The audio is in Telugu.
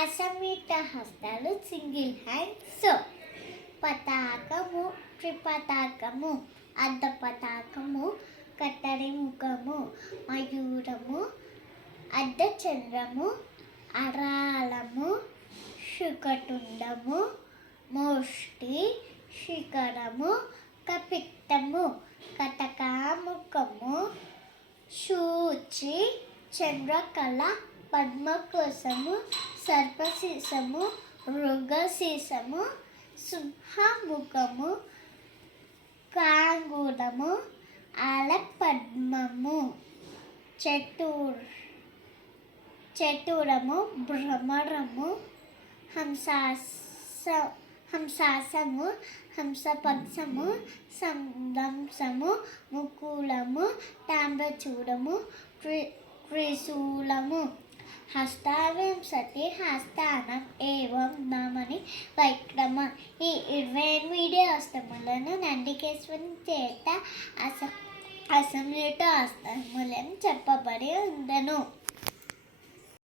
అసమిత హస్తాలు సింగిల్ హ్యాండ్ సో పతాకము త్రిపతాకము అర్ధ పతాకము కట్టరి ముఖము మయూరము అర్ధచంద్రము అరాళము శుకటుండము మోష్టి శిఖరము కపిత్తము కటకాముఖము శూచి చంద్రకళ పద్మకోశము సర్పశీసము మృగశీసము సింహముఖము కాంగురము ఆలపద్మము చతురము భ్రమరము హంసాసము హంసపక్షము సందంసము ముకుళము తాంబచూడము త్రిశూలము హస్తావింశతి హస్తానం ఏవం నామని వైక్రమ. ఈ 28 హస్తములను నందికేశ్వరుని చేత అసంయుత హస్తములని చెప్పబడి ఉందను.